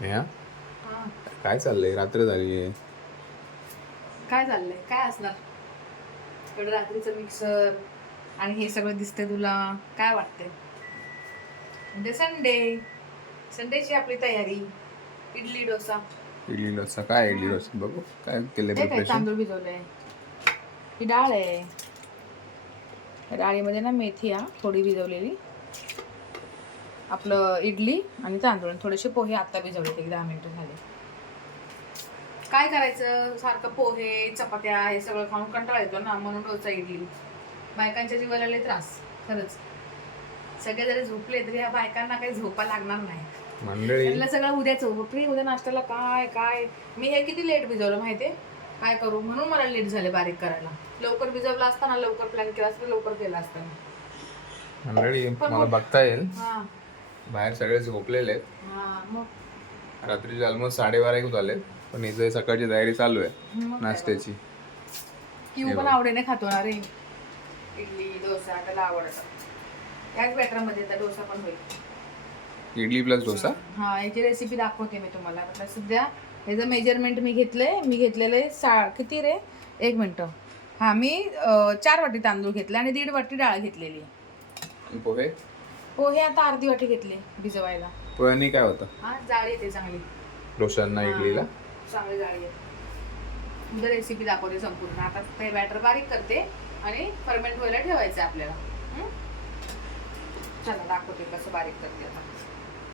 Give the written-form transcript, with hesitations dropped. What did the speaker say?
नेहा हा, काय चाललंय? रात्र झाली आहे. काय चाललंय? काय असणार इकडे रात्रीचं मिक्सर आणि हे सगळं दिसतंय तुला? काय वाटतंय? म्हणजे संडेची आपली तयारी. इडली डोसा. इडली डोसा काय? इडली डोसा बघू काय केलंय हे काय प्रिपरेशन. तांदूळ भिजवलंय, ही डाळ आहे. या डाळीमध्ये ना मेथी थोडी भिजवलेली, आपलं इडली आणि तांदूळ आणि थोडेसे पोहे आता भिजवले, एक 10 मिनिटं झाले. काय करायचं, सारखं पोहे चपात्या हे सगळं खाऊन कंटाळा येतो ना, म्हणून डोसा इडली. बायकांच्या जीवाला लय त्रास खरंच. सगळे जरी झोपले तरी ह्या बायकांना काही झोपा लागणार नाही. मंडळी त्यांना सगळं उद्याच फ्री, उद्या नाश्त्याला काय काय. मी हे किती लेट भिजवलं माहितीये, काय करू म्हणून मला लेट झाले बारीक करायला. लवकर भिजवलं असताना, लवकर प्लॅन केला असतं, लवकर केला असताना. मंडळी पण मला मग- बघता येईल हा बाहेर सगळे झोपलेले आहेत. हा मग रात्रीचे ऑलमोस्ट 12:30 होत आलेत, पण इथे सकाळची तयारी चालू आहे मग काय नाश्त्याची. किंवा पण आवडीने खातो ना रे इडली डोसा, त्याला आवडतं. त्याच बॅटरमध्ये आता डोसा पण होईल. इडली प्लस डोसा. हा, याची रेसिपी दाखवते मी तुम्हाला. आता सध्या ह्याचं मेजरमेंट मी घेतलेलं आहे किती रे, 1 मिनटं. हा, मी 4 वाटी तांदूळ घेतले आणि 1.5 वाटी डाळ घेतलेली आहे. आणि पोहे पोहे आता अर्धी वाटी घेतले भिजवायला. पोह्यांनी काय होतं? हा, जाळी येते चांगली. डोशांना इडलीला चांगली जाळी येते. तुझं रेसिपी दाखवते संपूर्ण. आता ते बॅटर बारीक करते आणि फर्मेंट व्हायला ठेवायचं आपल्याला. चला दाखवते कसं बारीक करते आता.